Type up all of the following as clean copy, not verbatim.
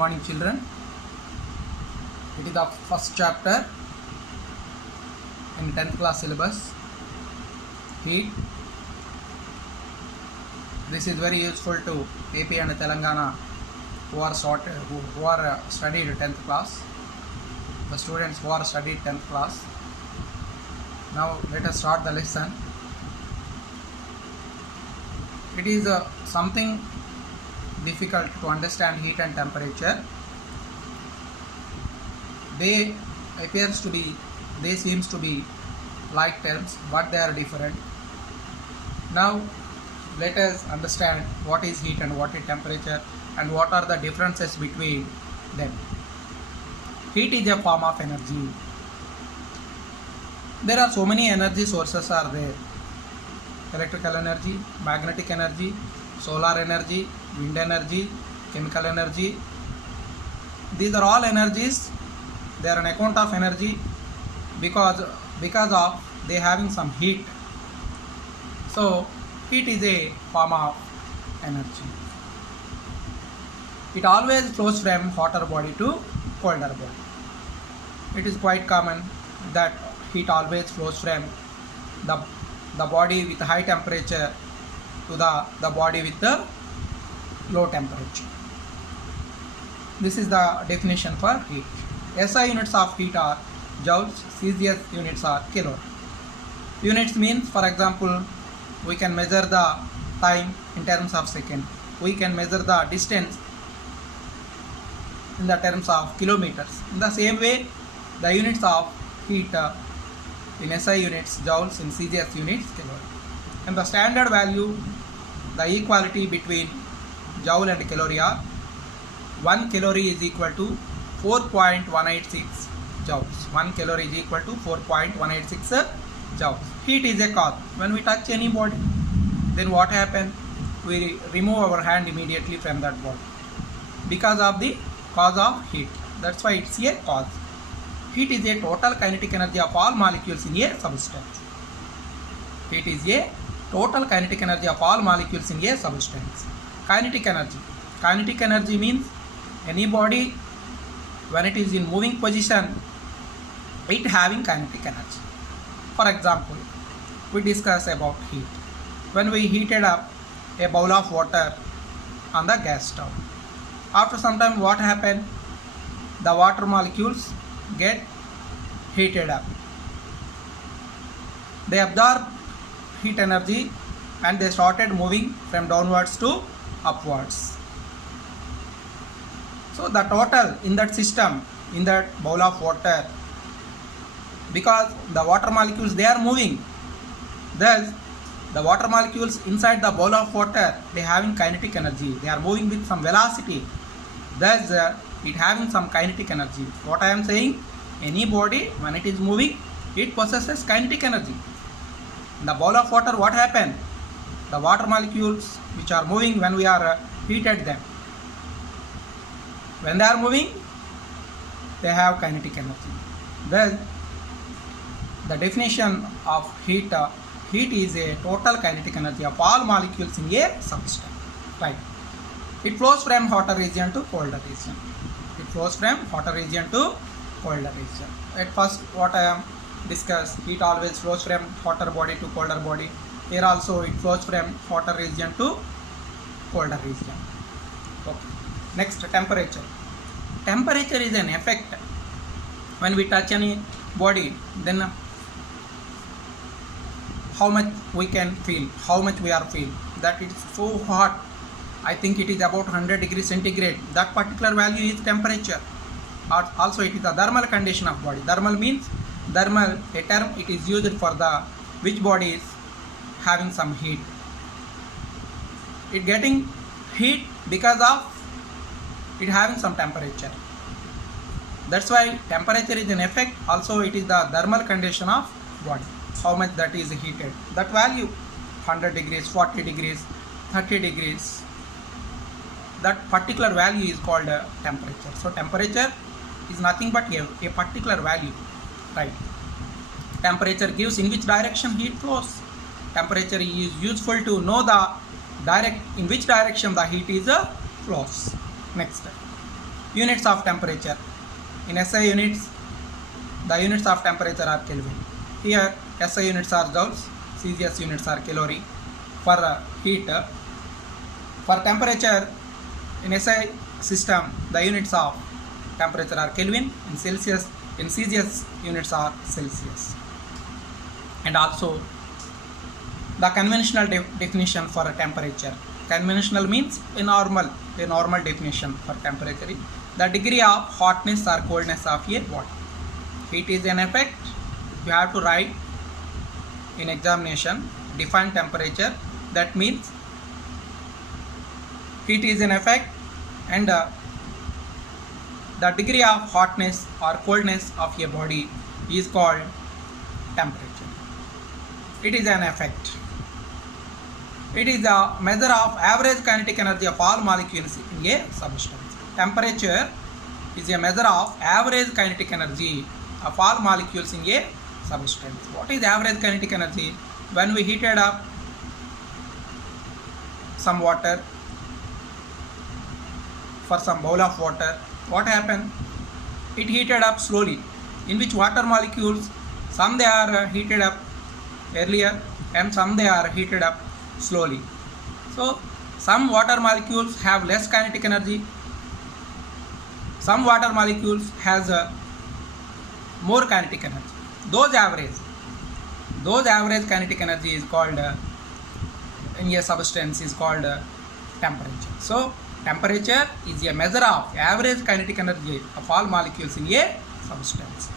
morning, children. It is the first chapter in 10th class syllabus, heat. This is very useful to AP and Telangana who are studied 10th class, the students who are studied 10th class. Now let us start the lesson. It is something difficult to understand heat and temperature. They seems to be like terms, but they are different. Now let us understand what is heat and what is temperature and what are the differences between them. Heat is a form of energy. There are so many energy sources are there. Electrical energy, magnetic energy, solar energy, wind energy, chemical energy. These are all energies. They are an account of energy because of they having some heat. So heat is a form of energy. It always flows from hotter body to colder body. It is quite common that heat always flows from the body with high temperature to the body with the low temperature. This is the definition for heat. SI units of heat are joules, CGS units are kilo. Units means, for example, we can measure the time in terms of second. We can measure the distance in the terms of kilometers. In the same way, the units of heat in SI units, joules, in CGS units, kilo. And the standard value, the equality between joule and calorie are 1 calorie is equal to 4.186 joules. 1 calorie is equal to 4.186 joules. Heat is a cause. When we touch any body, then what happens? We remove our hand immediately from that body because of the cause of heat. That's why it's a cause. Heat is a total kinetic energy of all molecules in a substance. Heat is a total kinetic energy of all molecules in a substance. Kinetic energy. Kinetic energy means any body, when it is in moving position, it having kinetic energy. For example, we discuss about heat. When we heated up a bowl of water on the gas stove, after some time what happened? The water molecules get heated up. They absorb heat energy and they started moving from downwards to upwards. So the total in that system, in that bowl of water, because the water molecules they are moving, thus the water molecules inside the bowl of water, they having kinetic energy. They are moving with some velocity. Thus it having some kinetic energy. What I am saying, any body when it is moving, it possesses kinetic energy. In the bowl of water, what happened? The water molecules which are moving, when we are heated them, when they are moving, they have kinetic energy. Thus the definition of heat, heat is a total kinetic energy of all molecules in a substance. Right. It flows from hotter region to colder region. It flows from hotter region to colder region. At first, what I am discussed, heat always flows from hotter body to colder body. Here also it flows from hotter region to colder region. Okay. Next, temperature. Temperature is an effect. When we touch any body, then how much we can feel, how much we are feel that it is so hot. I think it is about 100 degrees centigrade. That particular value is temperature. Also it is the thermal condition of body. Thermal means, thermal a term it is used for the which body is having some heat. It getting heat because of it having some temperature. That's why temperature is an effect. Also it is the thermal condition of body, how much that is heated. That value 100 degrees, 40 degrees, 30 degrees, that particular value is called temperature. So temperature is nothing but a particular value, right? Temperature gives in which direction heat flows. Temperature is useful to know the in which direction the heat is flows. Next. Units of temperature. In SI units, the units of temperature are Kelvin. Here SI units are joules, CGS units are calorie. For heat, for temperature in SI system, the units of temperature are Kelvin. In Celsius, in CGS units are Celsius. And also the conventional definition for a temperature. Conventional means a normal definition for temperature. The degree of hotness or coldness of a water. Heat is an effect. You have to write in examination, define temperature. That means heat is an effect, and the degree of hotness or coldness of a body is called temperature. It is an effect. It is a measure of average kinetic energy of all molecules in a substance. Temperature is a measure of average kinetic energy of all molecules in a substance. What is average kinetic energy? When we heated up some water, for some bowl of water, what happened? It heated up slowly. In which water molecules, some they are heated up earlier and some they are heated up slowly. So some water molecules have less kinetic energy, some water molecules has more kinetic energy. Those average kinetic energy is called in a substance is called temperature. So temperature is a measure of average kinetic energy of all molecules in a substance.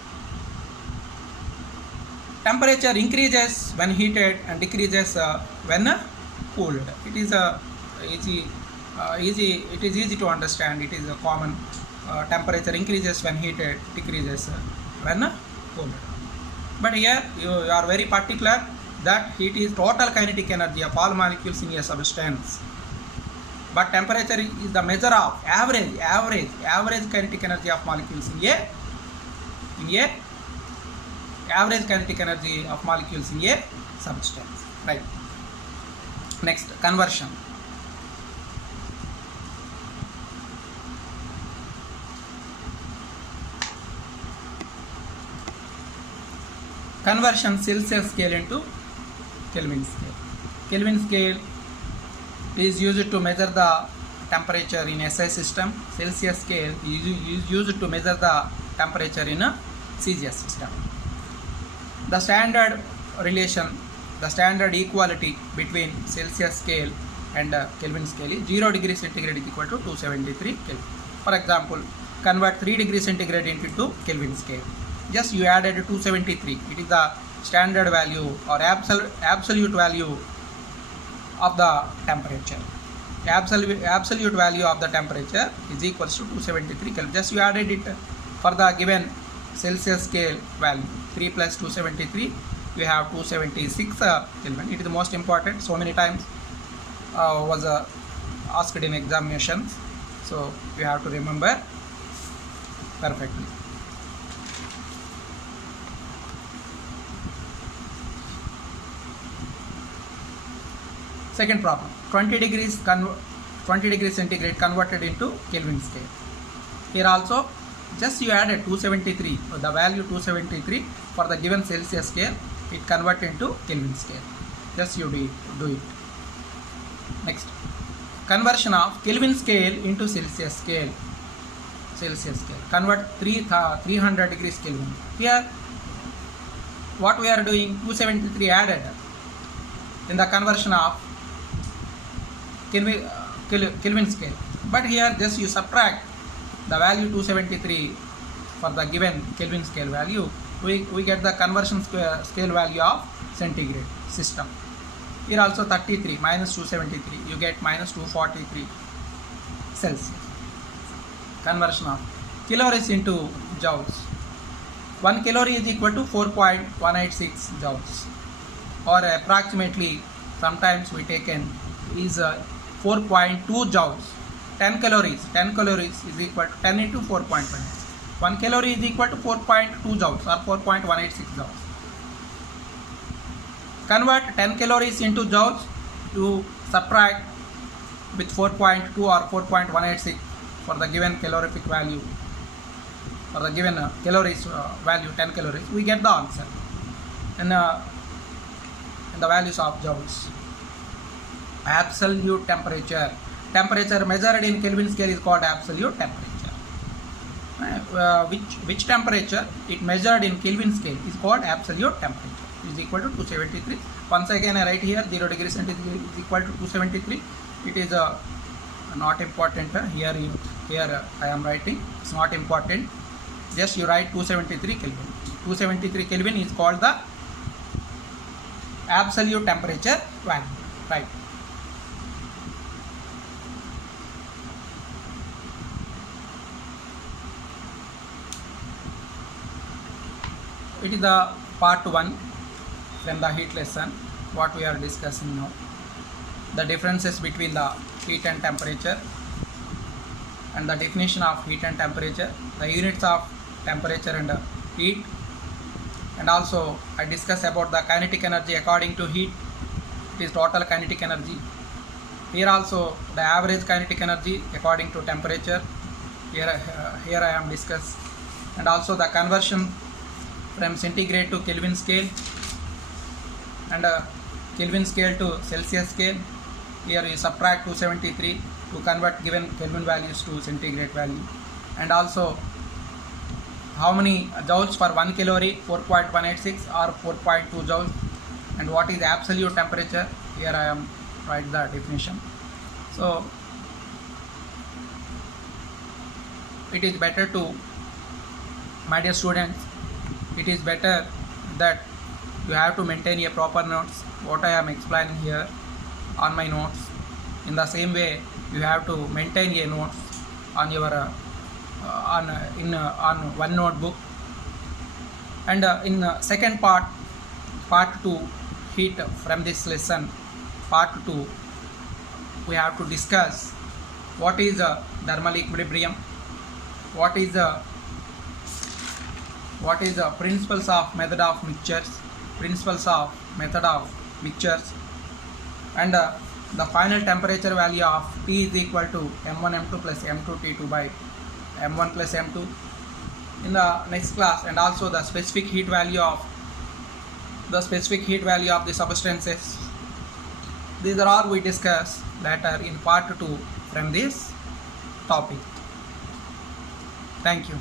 Temperature increases when heated and decreases when cooled. It is easy to understand. It is a common. Temperature increases when heated, decreases when cooled. But here you are very particular that heat is total kinetic energy of all molecules in a substance. But temperature is the measure of average kinetic energy of molecules in a average kinetic energy of molecules in a substance. Right. Next, conversion. Conversion Celsius scale into Kelvin scale. Kelvin scale is used to measure the temperature in SI system. Celsius scale is used to measure the temperature in a CGS system. The standard relation, the standard equality between Celsius scale and Kelvin scale is 0 degree centigrade is equal to 273 Kelvin. For example, convert 3 degree centigrade into Kelvin scale. Just you added 273. It is the standard value or absolute value of the temperature. Absolute value of the temperature is equals to 273 Kelvin. Just you added it for the given Celsius scale value. 3 plus 273, we have 276 Kelvin. It is the most important. So many times was asked in examinations. So we have to remember perfectly. Second problem, 20 degrees centigrade converted into Kelvin scale. Here also just you added 273, the value 273 for the given Celsius scale, it convert into Kelvin scale. Just you do it. Next, conversion of Kelvin scale into Celsius scale. Convert 300 degrees Kelvin. Here what we are doing, 273 added in the conversion of Kelvin scale. But here just you subtract the value 273 for the given Kelvin scale value, we get the conversion scale value of centigrade system. Here also 33 minus 273, you get minus 243 Celsius. Conversion of calories into joules. 1 calorie is equal to 4.186 joules, or approximately sometimes we taken is 4.2 joules. 10 calories is equal to 10 into 4.186. 1 calorie is equal to 4.2 joules or 4.186 joules. Convert 10 calories into joules, you subtract with 4.2 or 4.186, for the given calorific value, for the given calories value 10 calories, we get the answer in the values of joules. Absolute temperature, temperature measured in Kelvin scale is called absolute temperature. Which temperature it measured in Kelvin scale is called absolute temperature, is equal to 273. Once again I write here 0 degree centigrade is equal to 273. It is not important here I am writing, it's not important, just you write 273 Kelvin. 273 Kelvin is called the absolute temperature value, right? It is the part 1 from the heat lesson, what we are discussing now. The differences between the heat and temperature, and the definition of heat and temperature, the units of temperature and heat, and also I discuss about the kinetic energy according to heat. It is total kinetic energy. Here also the average kinetic energy according to temperature. Here I am discuss, and also the conversion from centigrade to Kelvin scale, and Kelvin scale to Celsius scale. Here you subtract 273 to convert given Kelvin values to centigrade value, and also how many joules for 1 calorie, 4.186 or 4.2 joules, and what is absolute temperature. Here I am write the definition. So it is better to, my dear students, it is better that you have to maintain a proper notes what I am explaining here on my notes. In the same way you have to maintain a notes on your on one notebook. And in second part 2 heat from this lesson, part 2, we have to discuss what is thermal equilibrium, what is the principles of method of mixtures, and the final temperature value of T is equal to M1 M2 plus M2 T2 by M1 plus M2 in the next class, and also the specific heat value of the substances. These are all we discuss later in part 2 from this topic. Thank you.